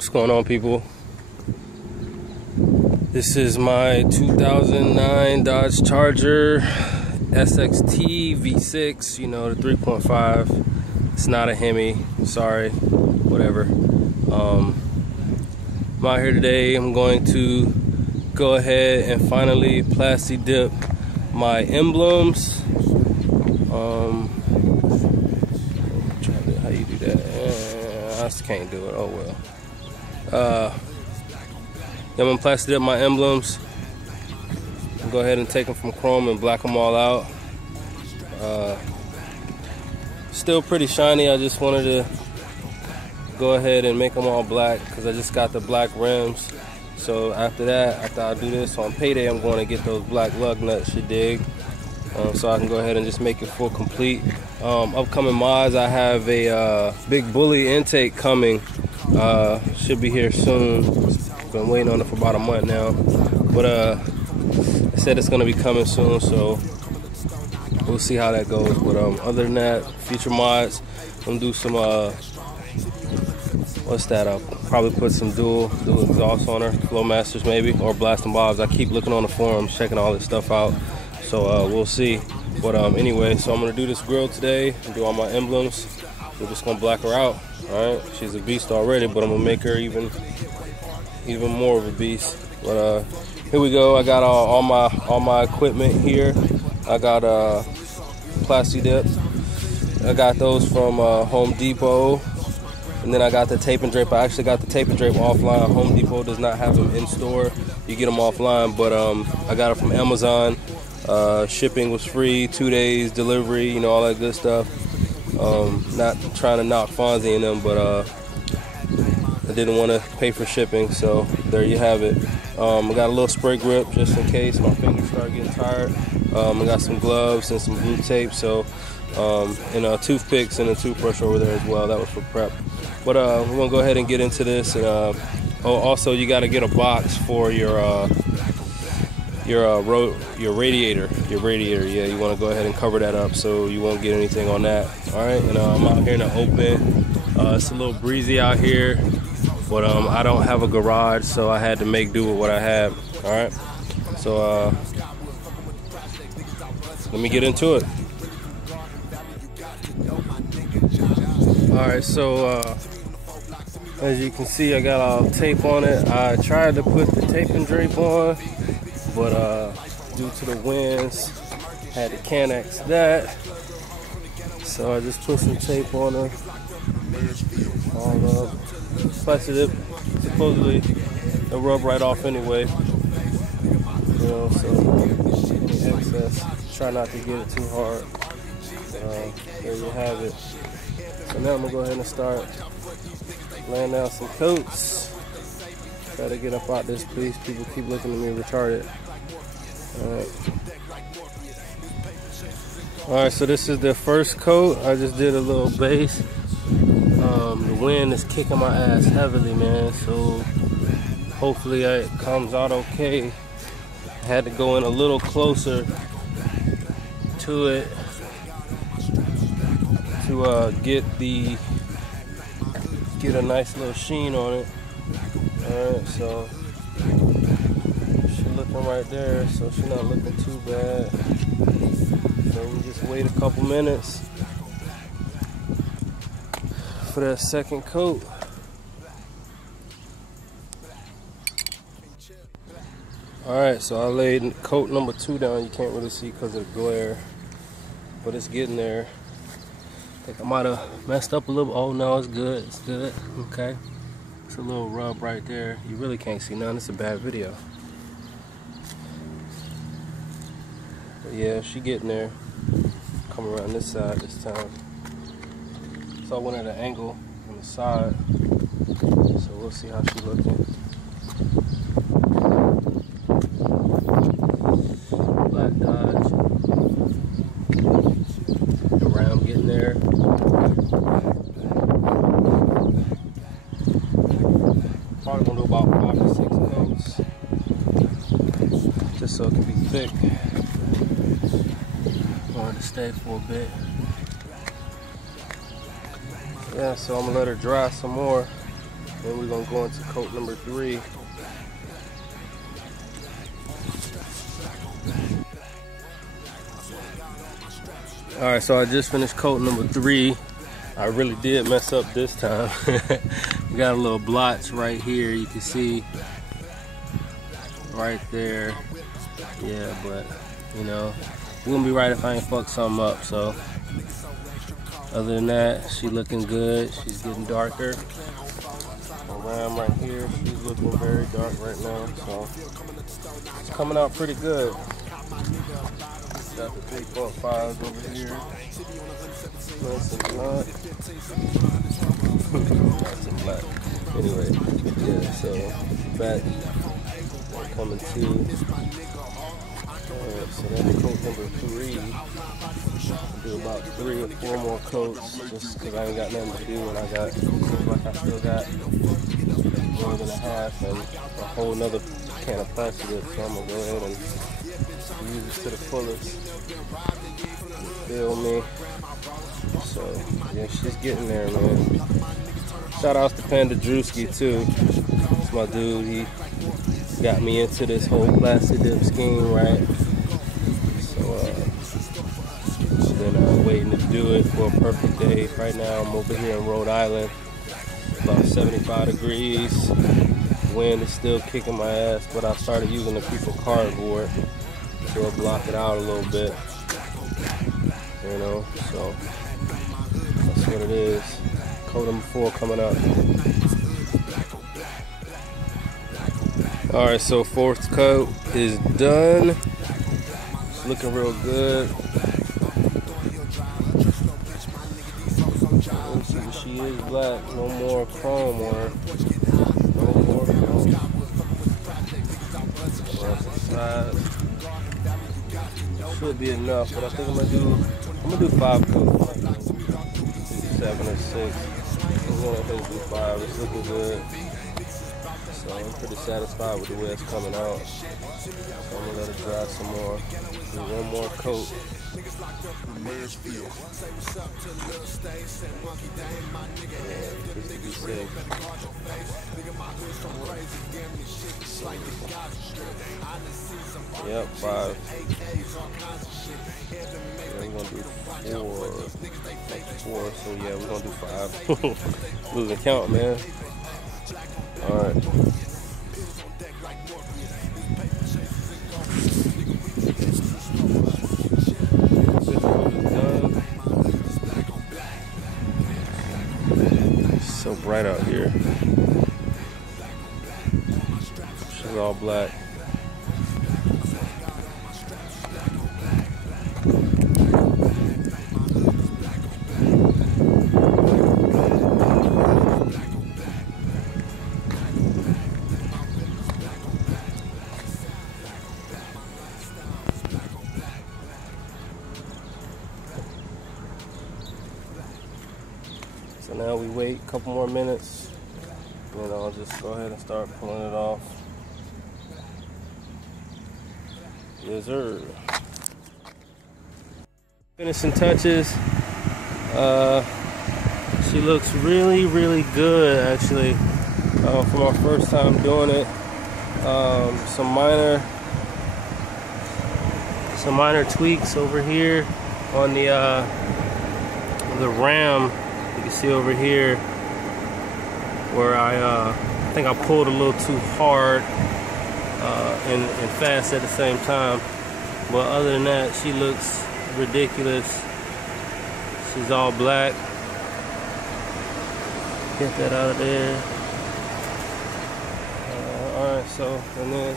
What's going on, people? This is my 2009 Dodge Charger SXT V6, you know, the 3.5. It's not a Hemi, sorry, whatever. I'm out here today. I'm going to go ahead and finally plasti dip my emblems. How you do that? I just can't do it. Oh well. I'm gonna plasti dip my emblems. Go ahead and take them from chrome and black them all out. Still pretty shiny. I just wanted to go ahead and make them all black because I just got the black rims. So after I do this on payday, I'm going to get those black lug nuts, you dig? So I can go ahead and just make it full complete. Upcoming mods, I have a big bully intake coming. Should be here soon. Been waiting on it for about a month now. But I said it's going to be coming soon, so we'll see how that goes. But other than that, future mods, I'm going to do some, what's that? I'll probably put some dual exhaust on her, Flowmasters maybe, or Blast and Bobs. I keep looking on the forums, checking all this stuff out. So we'll see. But anyway, so I'm gonna do this grill today and do all my emblems. We're just gonna black her out. All right, she's a beast already, but I'm gonna make her even more of a beast. But here we go. I got all my equipment here. I got plasti dip. I got those from Home Depot. And then I got the tape and drape. I actually got the tape and drape offline. Home Depot does not have them in store. You get them offline, but I got it from Amazon. Shipping was free, 2 days delivery, you know, all that good stuff. Not trying to knock Fonzie in them, but I didn't want to pay for shipping, so there you have it. I got a little spray grip just in case my fingers start getting tired. I got some gloves and some glue tape, so and toothpicks and a toothbrush over there as well. That was for prep. But we're gonna go ahead and get into this. And also you got to get a box for your radiator. Yeah, you want to go ahead and cover that up so you won't get anything on that. All right, and I'm out here in the open. It's a little breezy out here, but I don't have a garage, so I had to make do with what I have. All right, so let me get into it. All right, so as you can see, I got all tape on it. I tried to put the tape and drape on, but due to the winds, had to Canex that. So I just put some tape on her. All plasti dip, supposedly it'll rub right off anyway. You know, so any excess, try not to get it too hard. There you have it. So now I'm gonna go ahead and start laying down some coats. Try to get up out this piece. People keep looking at me retarded. Alright, so this is the first coat. I just did a little base. The wind is kicking my ass heavily, man, so hopefully it comes out okay. I had to go in a little closer to it to get a nice little sheen on it. Alright, so she's looking right there, so she's not looking too bad. So we just wait a couple minutes for that second coat. Alright, so I laid coat number 2 down. You can't really see because of the glare, but it's getting there. I think I might have messed up a little. Oh no, it's good. It's good. Okay. It's a little rub right there. You really can't see none. It's a bad video. But yeah, she getting there. Come around this side this time. So I went at an angle on the side. So we'll see how she's looking. Black Dodge. The round getting there. Probably gonna do about 5 to 6 coats, just so it can be thick. Going to stay for a bit. Yeah, so I'm gonna let her dry some more. Then we're gonna go into coat number 3. All right, so I just finished coat number 3. I really did mess up this time. We got a little blotch right here. You can see right there. Yeah, but you know, it wouldn't be right if I ain't fucked something up. So other than that, she looking good. She's getting darker. Around right here, she's looking very dark right now. So it's coming out pretty good. Got the 3.5s over here. Nice and black. Nice and black. Anyway, yeah, so back coming to. Alright, so that's coat number 3. I'll do about 3 or 4 more coats just because I ain't got nothing to do, and I got, seems like I still got more than a half and a whole nother can of plasti dip, so I'm gonna go ahead and use it to the fullest. Feel me? So yeah, she's getting there, man. Shout out to Panda Drewski too. It's my dude. He got me into this whole plasti dip scheme, right? So been waiting to do it for a perfect day. Right now I'm over here in Rhode Island, about 75 degrees. Wind is still kicking my ass, but I started using a piece of cardboard to block it out a little bit. You know, so that's what it is. Coat number 4 coming up. Alright, so 4th coat is done. It's looking real good. She is black. No more chrome on her. No more chrome. Should be enough, but I think I'm gonna do 5 coats. 7 or 6. I'm gonna do 5. It's looking good. So I'm pretty satisfied with the way it's coming out. So I'm gonna let it dry some more. Do 1 more coat. Yeah, just to be safe. Yep, 5. Yeah, we're gonna do 4. So yeah, we're gonna do 5. Losing count, man. Alright. It's so bright out here. She's all black. So now we wait a couple more minutes, and then I'll just go ahead and start pulling it off. Yes, sir. Finishing touches. She looks really, really good, actually, for my first time doing it. Some minor tweaks over here on the ram. You can see over here where I think I pulled a little too hard and fast at the same time. But other than that, she looks ridiculous. She's all black. Get that out of there. Alright, so, and then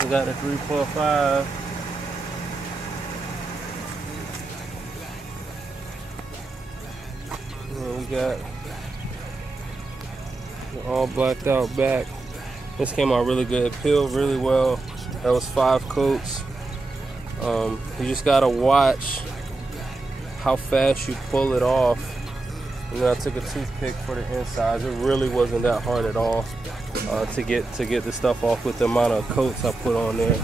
we got the 3.5. We got all blacked out back. This came out really good. It peeled really well. That was 5 coats. You just gotta watch how fast you pull it off. And then I took a toothpick for the insides. It really wasn't that hard at all to get the stuff off with the amount of coats I put on there.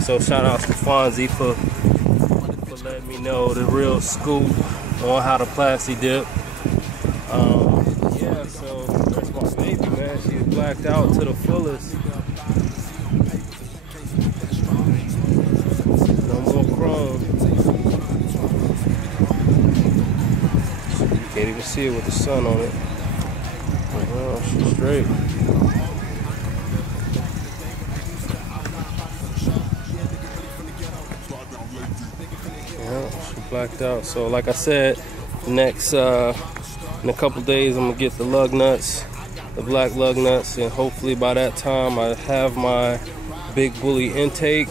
So shout out to Fonzie for letting me know the real scoop on how to plasti dip. Yeah, so that's my baby, man. She's blacked out to the fullest. No more chrome. You can't even see it with the sun on it. Oh, she's straight. Yeah, she blacked out. So like I said, next in a couple days I'm gonna get the lug nuts, the black lug nuts, and hopefully by that time I have my big bully intake,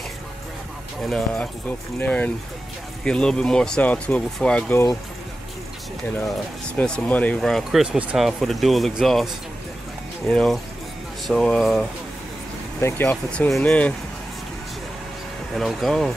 and I can go from there and get a little bit more sound to it before I go and spend some money around Christmas time for the dual exhaust, you know. So thank y'all for tuning in, and I'm gone.